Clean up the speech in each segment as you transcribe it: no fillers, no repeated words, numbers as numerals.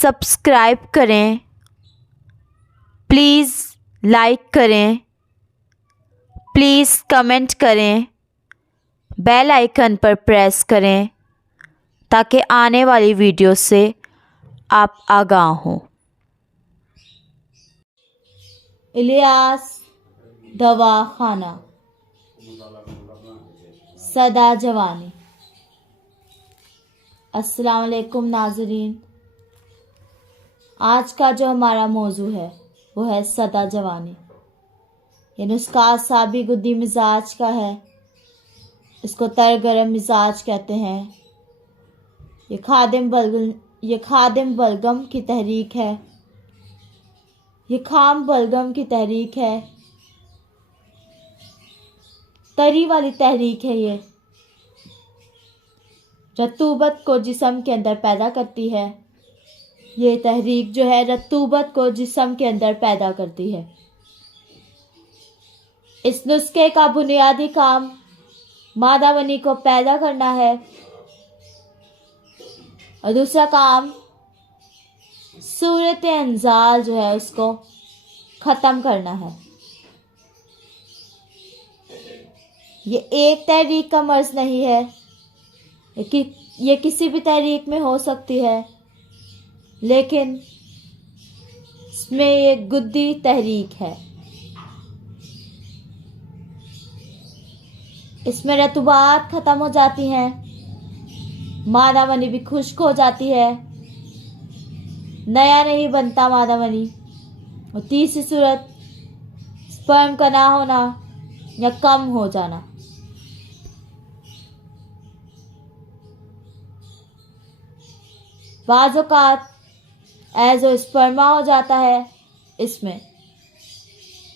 Subscribe करें, please like करें, please comment करें, बेल आइकन पर प्रेस करें ताकि आने वाली वीडियो से आप आगाह हों। इलियास दवाखाना, सदा जवानी। अस्सलाम वालेकुम नाज़रीन, आज का जो हमारा मौजू है वो है सदा जवानी। ये नुस्खा साबी गुद्दी मिजाज का है, इसको तर गरम मिजाज कहते हैं। ये खादिम बलगम की तहरीक है, ये खाम बलगम की तहरीक है, तरी वाली तहरीक है। ये रतूबत को जिस्म के अंदर पैदा करती है। ये तहरीक जो है रतूबत को जिस्म के अंदर पैदा करती है। इस नुस्खे का बुनियादी काम मादा मनी को पैदा करना है और दूसरा काम सूरत इंजाल जो है उसको ख़त्म करना है। ये एक तहरीक का मर्ज नहीं है कि ये किसी भी तहरीक में हो सकती है, लेकिन इसमें ये गुद्दी तहरीक है। इसमें रतूबात ख़त्म हो जाती हैं, मादा मनी भी खुश्क हो जाती है, नया नहीं बनता मादा मनी। और तीसरी सूरत स्पर्म का ना होना या कम हो जाना। बाज़ औक़ात एज़ो स्पर्मा हो जाता है। इसमें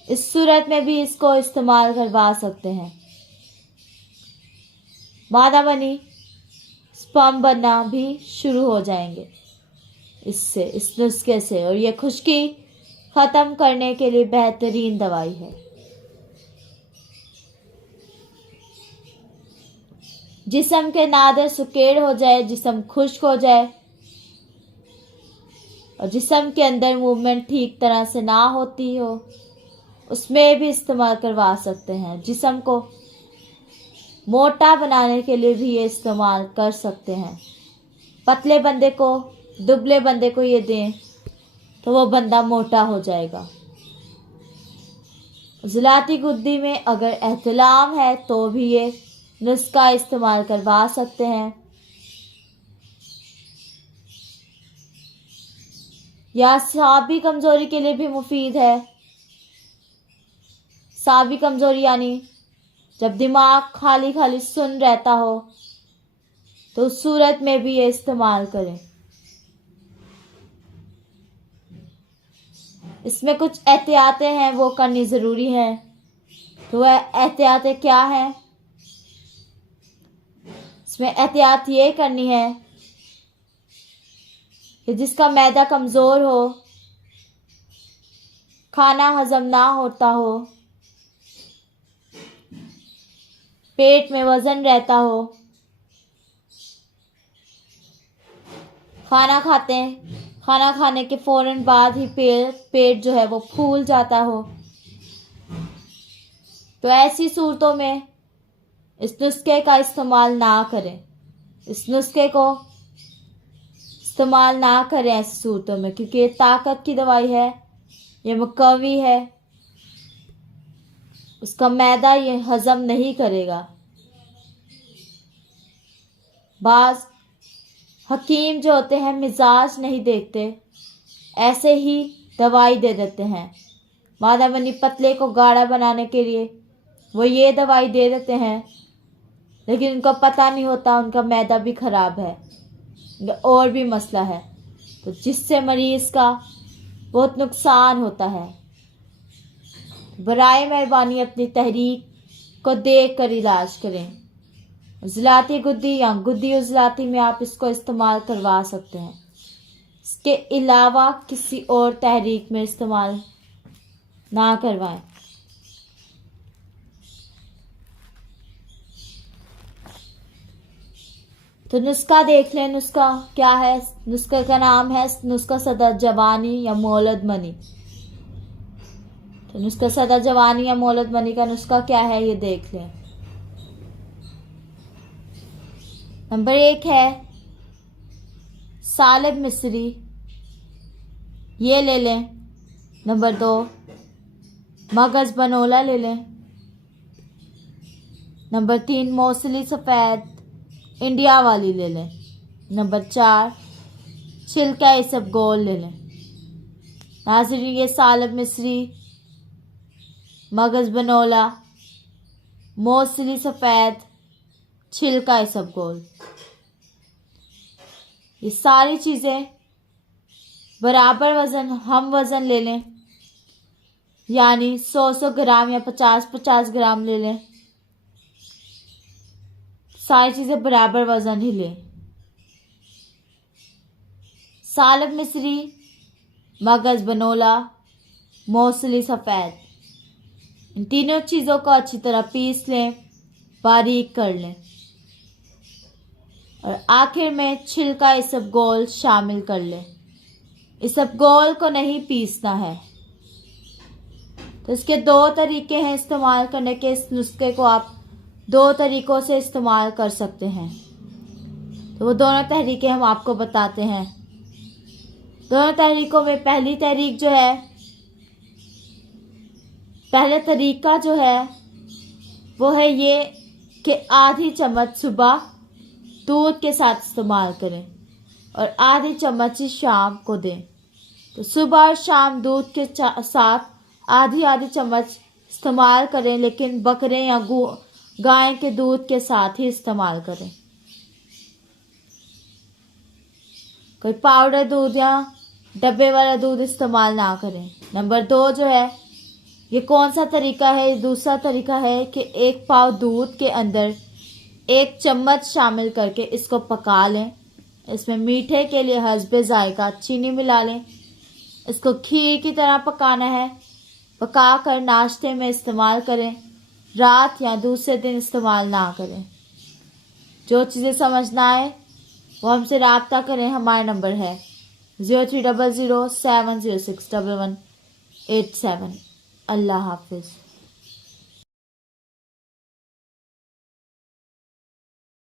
इस सूरत में भी इसको इस्तेमाल करवा सकते हैं। मादा मनी स्पर्म बनना भी शुरू हो जाएंगे इससे, इस नुस्खे से। और ये खुश्की ख़त्म करने के लिए बेहतरीन दवाई है। जिस्म के नादर सुकेड़ हो जाए, जिस्म खुश्क हो जाए और जिस्म के अंदर मूवमेंट ठीक तरह से ना होती हो, उसमें भी इस्तेमाल करवा सकते हैं। जिस्म को मोटा बनाने के लिए भी ये इस्तेमाल कर सकते हैं। पतले बंदे को, दुबले बंदे को ये दें तो वो बंदा मोटा हो जाएगा। ज़लाती गुद्दी में अगर एहतिलाम है तो भी ये नुस्खा इस्तेमाल करवा सकते हैं। या साबी कमज़ोरी के लिए भी मुफीद है। साबी कमज़ोरी यानी जब दिमाग खाली खाली सुन रहता हो तो उस सूरत में भी ये इस्तेमाल करें। इसमें कुछ एहतियातें हैं वो करनी ज़रूरी है। तो वह एहतियातें क्या हैं? इसमें एहतियात ये करनी है कि जिसका मैदा कमज़ोर हो, खाना हज़म ना होता हो, पेट में वज़न रहता हो, खाना खाने के फ़ौरन बाद ही पेट जो है वो फूल जाता हो, तो ऐसी सूरतों में इस नुस्खे का इस्तेमाल ना करें। इस नुस्खे को इस्तेमाल ना करें ऐसी सूरतों में, क्योंकि ये ताकत की दवाई है, ये मुकव्वी है, उसका मैदा ये हज़म नहीं करेगा। बाज़ हकीम जो होते हैं मिजाज नहीं देखते, ऐसे ही दवाई दे देते हैं। मादा मनी पतले को गाढ़ा बनाने के लिए वो ये दवाई दे देते हैं, लेकिन उनको पता नहीं होता उनका मैदा भी ख़राब है और भी मसला है, तो जिससे मरीज़ का बहुत नुकसान होता है। बराए मेहरबानी अपनी तहरीक को देख कर इलाज करें। ज़लाती गुद्दी या गुद्दी उज़लाती में आप इसको इस्तेमाल करवा सकते हैं। इसके अलावा किसी और तहरीक में इस्तेमाल ना करवाएं। तो नुस्खा देख लें, नुस्खा क्या है। नुस्खे का नाम है नुस्खा सदा जवानी या मौलद मनी। तो नुस्खा सदा जवानी या मौलद मनी का नुस्खा क्या है ये देख लें। नंबर 1 है सालिब मिस्री, ये ले लें। नंबर 2 मगज बनोला ले लें। नंबर 3 मौसली सफ़ेद इंडिया वाली ले लें। नंबर 4 छिलका इसबगोल ले लें। नाज़रीन, ये सालिब मिस्री, मगज बनोला, मौसली सफ़ेद, छिलका इसबगोल, ये सारी चीज़ें बराबर वज़न, हम वज़न ले लें, यानी 100 ग्राम या 50 ग्राम ले लें। सारी चीज़ें बराबर वज़न ही लें। सालिब मिस्री, मगज बनोला, मौसली सफ़ेद, इन तीनों चीज़ों को अच्छी तरह पीस लें, बारीक कर लें और आखिर में छिलका इसबगोल शामिल कर लें। इसबगोल को नहीं पीसना है। तो इसके 2 तरीके हैं इस्तेमाल करने के। इस नुस्खे को आप 2 तरीक़ों से इस्तेमाल कर सकते हैं। तो वो दोनों तहरीकें हम आपको बताते हैं। दोनों तहरीकों में पहली तहरीक जो है, पहले तरीका जो है वो है ये कि आधी चम्मच सुबह दूध के साथ इस्तेमाल करें और आधी चम्मच ही शाम को दें। तो सुबह और शाम दूध के साथ आधी आधी चम्मच इस्तेमाल करें, लेकिन बकरे या गाय के दूध के साथ ही इस्तेमाल करें। कोई पाउडर दूध या डब्बे वाला दूध इस्तेमाल ना करें। नंबर 2 जो है, ये कौन सा तरीका है? दूसरा तरीका है कि 1 पाव दूध के अंदर 1 चम्मच शामिल करके इसको पका लें। इसमें मीठे के लिए हस्बे जायका चीनी मिला लें। इसको खीर की तरह पकाना है। पका कर नाश्ते में इस्तेमाल करें। रात या दूसरे दिन इस्तेमाल ना करें। जो चीज़ें समझना आए वो हमसे रब्ता करें। हमारा नंबर है 0300 706 1187। अल्लाह हाफिज़।